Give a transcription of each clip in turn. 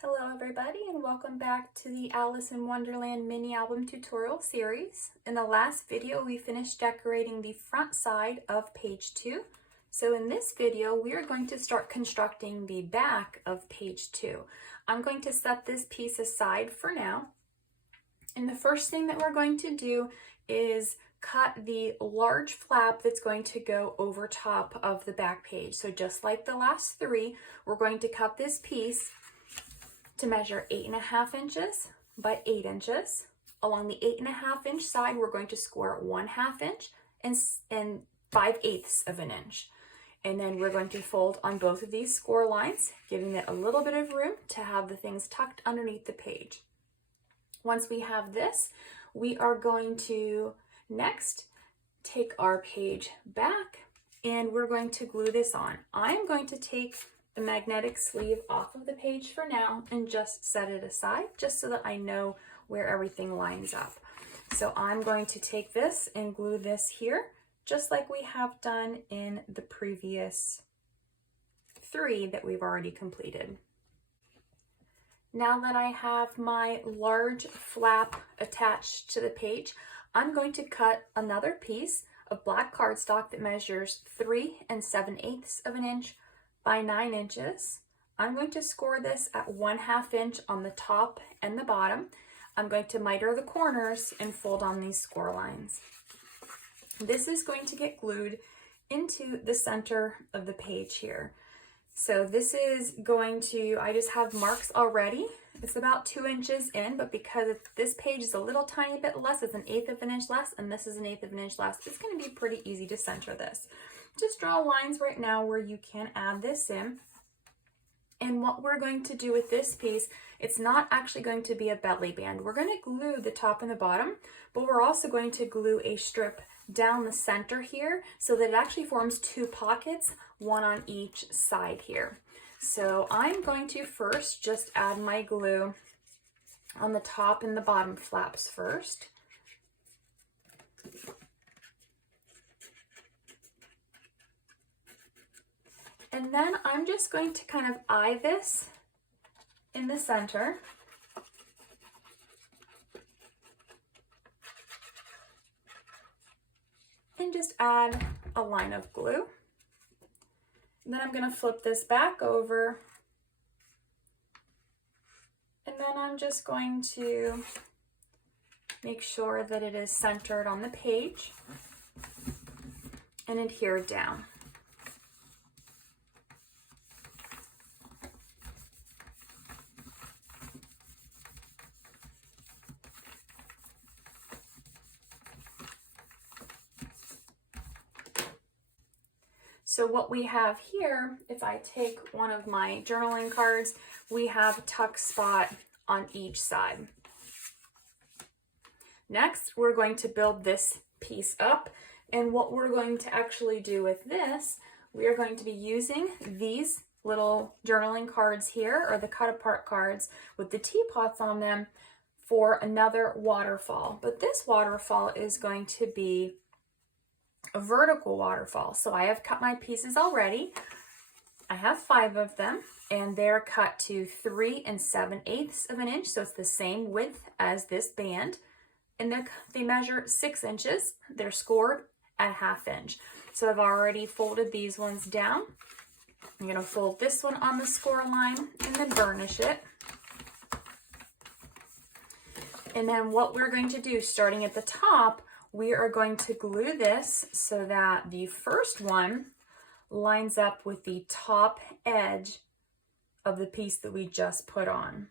Hello everybody and welcome back to the Alice in Wonderland mini album tutorial series. In the last video we finished decorating the front side of page 2. So in this video we are going to start constructing the back of page 2. I'm going to set this piece aside for now. And the first thing that we're going to do is cut the large flap that's going to go over top of the back page. So just like the last three, we're going to cut this piece to measure 8.5 inches by 8 inches. Along the 8.5 inch side, we're going to score 1/2 inch and 5/8 of an inch. And then we're going to fold on both of these score lines, giving it a little bit of room to have the things tucked underneath the page. Once we have this, we are going to next take our page back and we're going to glue this on. I'm going to take the magnetic sleeve off of the page for now and just set it aside just so that I know where everything lines up. So I'm going to take this and glue this here just like we have done in the previous 3 that we've already completed. Now that I have my large flap attached to the page, I'm going to cut another piece of black cardstock that measures 3 7/8 of an inch by 9 inches. I'm going to score this at 1/2 inch on the top and the bottom. I'm going to miter the corners and fold on these score lines. This is going to get glued into the center of the page here. So this is going to, I just have marks already. It's about 2 inches in, but because this page is a little tiny bit less, it's 1/8 of an inch less, and this is 1/8 of an inch less, it's going to be pretty easy to center this. Just draw lines right now where you can add this in. And what we're going to do with this piece, it's not actually going to be a belly band. We're going to glue the top and the bottom, but we're also going to glue a strip down the center here so that it actually forms 2 pockets, one on each side here. So I'm going to first just add my glue on the top and the bottom flaps first. And then I'm just going to kind of eye this in the center. And just add a line of glue. And then I'm going to flip this back over. And then I'm just going to make sure that it is centered on the page and adhere down. So what we have here, if I take one of my journaling cards, we have a tuck spot on each side. Next, we're going to build this piece up. And what we're going to actually do with this, we are going to be using these little journaling cards here, or the cut apart cards with the teapots on them, for another waterfall. But this waterfall is going to be a vertical waterfall. So I have cut my pieces already. I have 5 of them and they're cut to 3 7/8 of an inch. So it's the same width as this band. And they measure 6 inches. They're scored at 1/2 inch. So I've already folded these ones down. I'm going to fold this one on the score line and then burnish it. And then what we're going to do, starting at the top, we are going to glue this so that the first one lines up with the top edge of the piece that we just put on.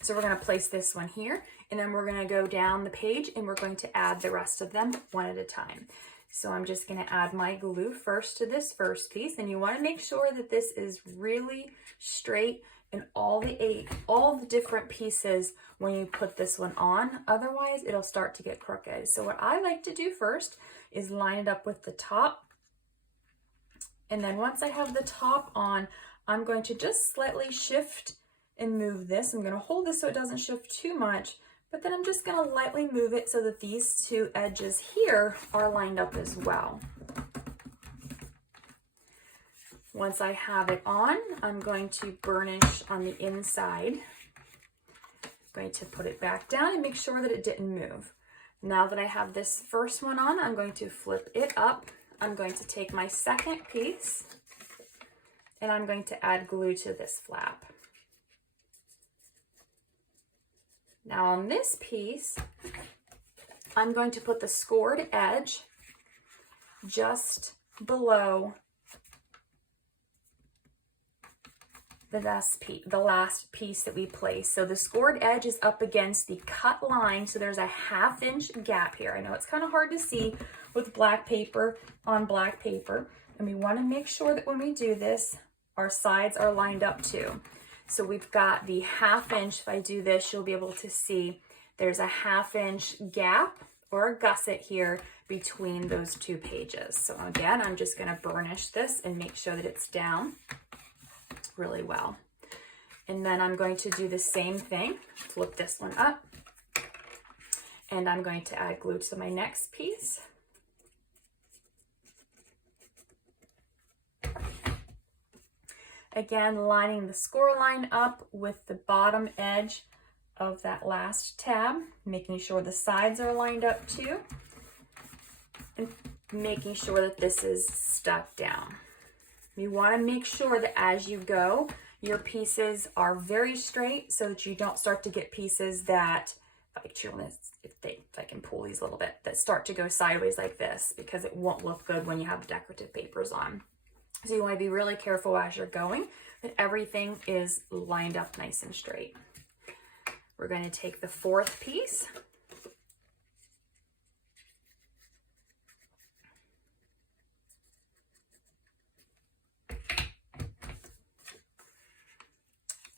So we're going to place this one here, and then we're going to go down the page and we're going to add the rest of them one at a time. So I'm just going to add my glue first to this first piece, and you want to make sure that this is really straight in all the different pieces when you put this one on. Otherwise, it'll start to get crooked. So what I like to do first is line it up with the top. And then once I have the top on, I'm going to just slightly shift and move this. I'm going to hold this so it doesn't shift too much, but then I'm just going to lightly move it so that these 2 edges here are lined up as well. Once I have it on, I'm going to burnish on the inside. I'm going to put it back down and make sure that it didn't move. Now that I have this first one on, I'm going to flip it up. I'm going to take my second piece and I'm going to add glue to this flap. Now on this piece, I'm going to put the scored edge just below the last piece that we placed. So the scored edge is up against the cut line, so there's a 1/2 inch gap here. I know it's kind of hard to see with black paper on black paper, and we want to make sure that when we do this, our sides are lined up too. So we've got the 1/2 inch. If I do this, you'll be able to see there's a 1/2 inch gap or a gusset here between those two pages. So again, I'm just going to burnish this and make sure that it's down really well. And then I'm going to do the same thing, flip this one up, and I'm going to add glue to my next piece. Again, lining the score line up with the bottom edge of that last tab, making sure the sides are lined up too, and making sure that this is stuck down. You want to make sure that as you go, your pieces are very straight so that you don't start to get pieces that, if I can pull these a little bit, that start to go sideways like this, because it won't look good when you have decorative papers on. So you want to be really careful as you're going that everything is lined up nice and straight. We're going to take the fourth piece.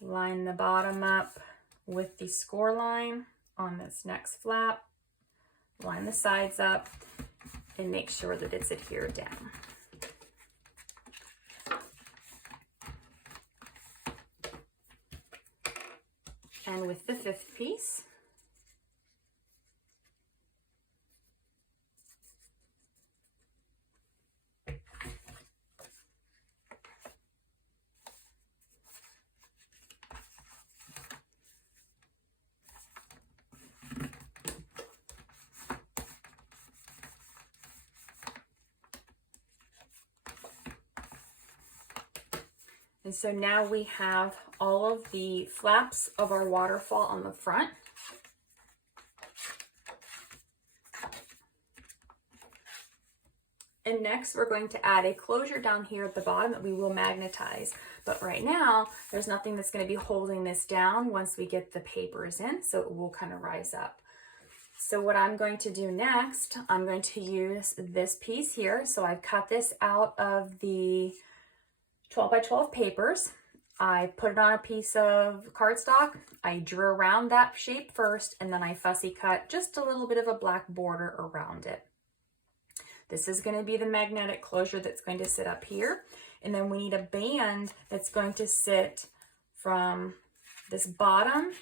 Line the bottom up with the score line on this next flap. Line the sides up and make sure that it's adhered down. And with the fifth piece, and so now we have all of the flaps of our waterfall on the front. And next we're going to add a closure down here at the bottom that we will magnetize. But right now, there's nothing that's going to be holding this down once we get the papers in, so it will kind of rise up. So what I'm going to do next, I'm going to use this piece here. So I've cut this out of the 12 by 12 papers. I put it on a piece of cardstock. I drew around that shape first, and then I fussy cut just a little bit of a black border around it. This is going to be the magnetic closure that's going to sit up here. And then we need a band that's going to sit from this bottom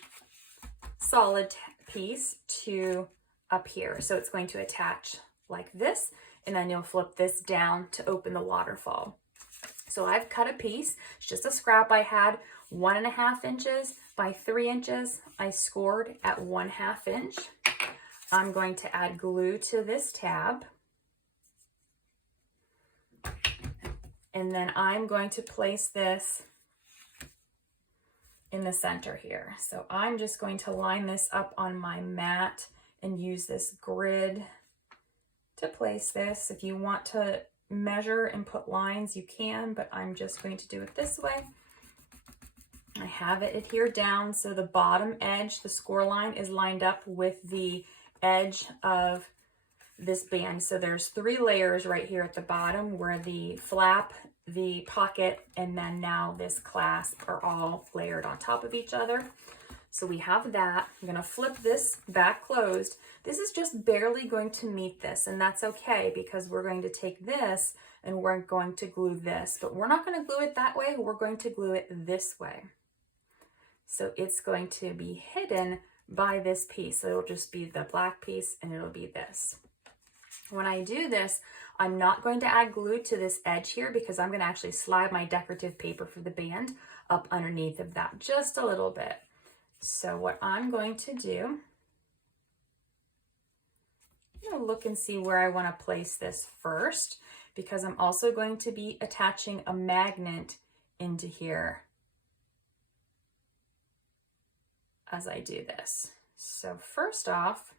solid piece to up here. So it's going to attach like this, and then you'll flip this down to open the waterfall. So I've cut a piece. It's just a scrap I had, 1.5 inches by 3 inches. I scored at 1/2 inch. I'm going to add glue to this tab. And then I'm going to place this in the center here. So I'm just going to line this up on my mat and use this grid to place this. If you want to measure and put lines, you can, but I'm just going to do it this way. I have it adhered down, so the bottom edge, the score line, is lined up with the edge of this band. So there's 3 layers right here at the bottom where the flap, the pocket, and then now this clasp are all layered on top of each other. So we have that. I'm going to flip this back closed. This is just barely going to meet this, and that's okay because we're going to take this and we're going to glue this, but we're not going to glue it that way. We're going to glue it this way. So it's going to be hidden by this piece. So it'll just be the black piece and it'll be this. When I do this, I'm not going to add glue to this edge here because I'm going to actually slide my decorative paper for the band up underneath of that just a little bit. So what I'm going to do, I'm going to look and see where I want to place this first, because I'm also going to be attaching a magnet into here as I do this. So first off,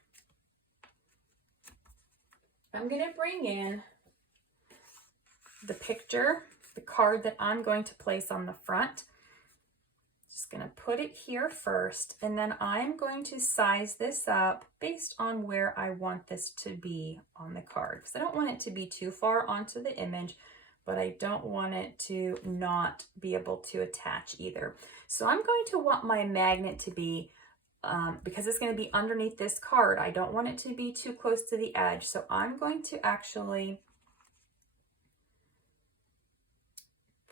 I'm going to bring in the picture, the card that I'm going to place on the front. Just going to put it here first, and then I'm going to size this up based on where I want this to be on the card, because I don't want it to be too far onto the image, but I don't want it to not be able to attach either. So I'm going to want my magnet to be, because it's going to be underneath this card, I don't want it to be too close to the edge. So I'm going to actually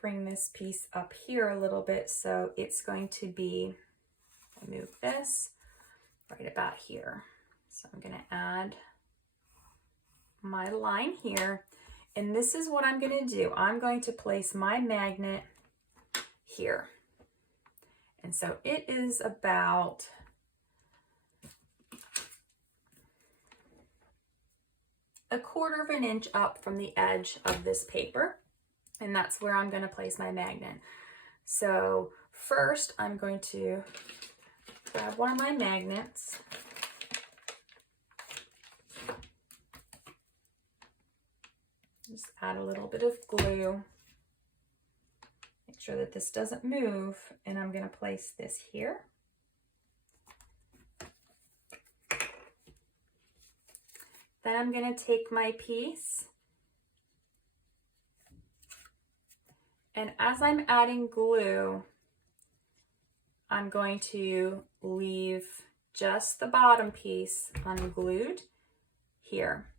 bring this piece up here a little bit. So it's going to be, I move this right about here. So I'm going to add my line here. And this is what I'm going to do. I'm going to place my magnet here. And so it is about a 1/4 of an inch up from the edge of this paper. And that's where I'm going to place my magnet. So first I'm going to grab one of my magnets. Just add a little bit of glue. Make sure that this doesn't move. And I'm going to place this here. Then I'm going to take my piece, and as I'm adding glue, I'm going to leave just the bottom piece unglued here,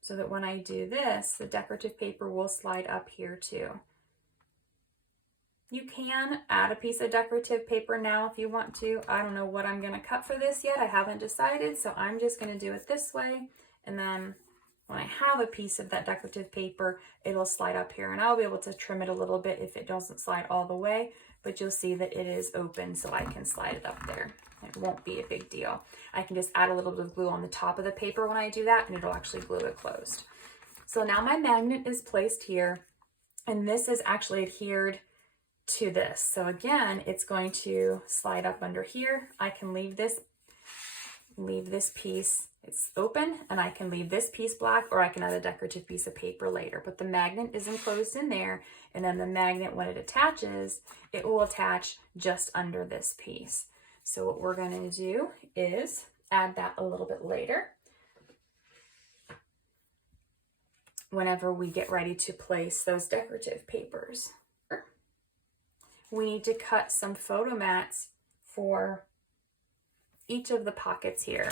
so that when I do this, the decorative paper will slide up here too. You can add a piece of decorative paper now if you want to. I don't know what I'm going to cut for this yet. I haven't decided, so I'm just going to do it this way. And then when I have a piece of that decorative paper, it'll slide up here, and I'll be able to trim it a little bit if it doesn't slide all the way, but you'll see that it is open, so I can slide it up there. It won't be a big deal. I can just add a little bit of glue on the top of the paper when I do that, and it'll actually glue it closed. So now my magnet is placed here, and this is actually adhered to this. So again, it's going to slide up under here. I can leave this piece, it's open, and I can leave this piece black, or I can add a decorative piece of paper later. But the magnet is enclosed in there, and then the magnet, when it attaches, it will attach just under this piece. So what we're going to do is add that a little bit later, whenever we get ready to place those decorative papers. We need to cut some photo mats for each of the pockets here.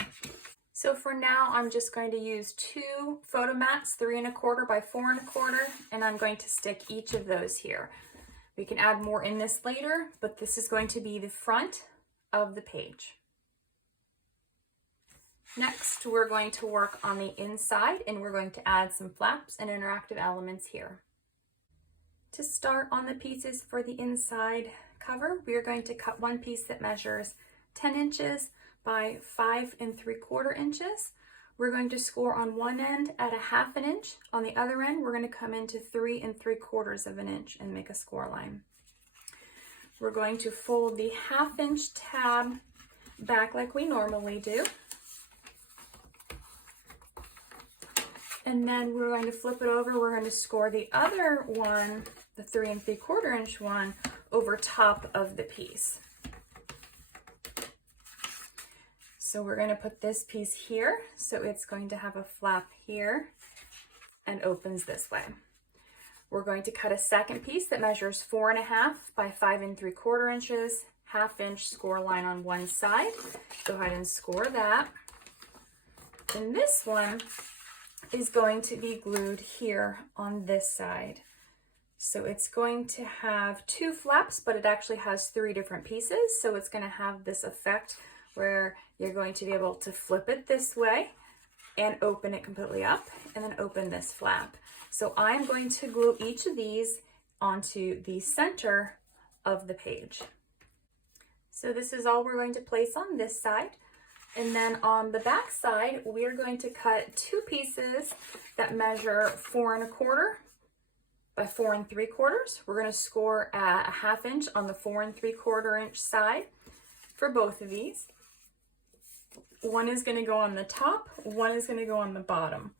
So for now, I'm just going to use 2 photo mats, 3 1/4 by 4 1/4, and I'm going to stick each of those here. We can add more in this later, but this is going to be the front of the page. Next, we're going to work on the inside, and we're going to add some flaps and interactive elements here. To start on the pieces for the inside cover, we are going to cut one piece that measures 10 inches by 5 3/4 inches. We're going to score on one end at a 1/2 inch. On the other end, we're going to come into 3 3/4 inch and make a score line. We're going to fold the 1/2 inch tab back like we normally do. And then we're going to flip it over. We're going to score the other one, the 3 3/4 inch one, over top of the piece. So we're going to put this piece here. So it's going to have a flap here and opens this way. We're going to cut a second piece that measures 4 1/2 by 5 3/4 inches, 1/2 inch score line on one side. Go ahead and score that. And this one is going to be glued here on this side. So it's going to have 2 flaps, but it actually has 3 different pieces. So it's going to have this effect where you're going to be able to flip it this way and open it completely up, and then open this flap. So I'm going to glue each of these onto the center of the page. So this is all we're going to place on this side. And then on the back side, we're going to cut 2 pieces that measure 4 1/4 by 4 3/4. We're going to score at a 1/2 inch on the 4 3/4 inch side for both of these. One is going to go on the top, one is going to go on the bottom.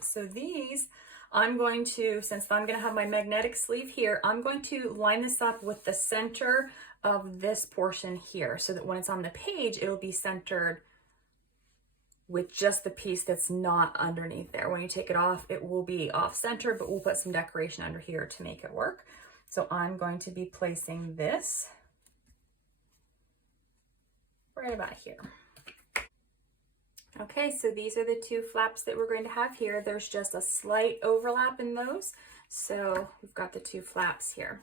So these, I'm going to, since I'm going to have my magnetic sleeve here, I'm going to line this up with the center of this portion here, so that when it's on the page, it'll be centered with just the piece that's not underneath there. When you take it off, it will be off center, but we'll put some decoration under here to make it work. So I'm going to be placing this right about here. Okay, so these are the 2 flaps that we're going to have here. There's just a slight overlap in those. So we've got the 2 flaps here.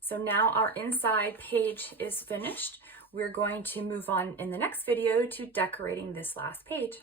So now our inside page is finished. We're going to move on in the next video to decorating this last page.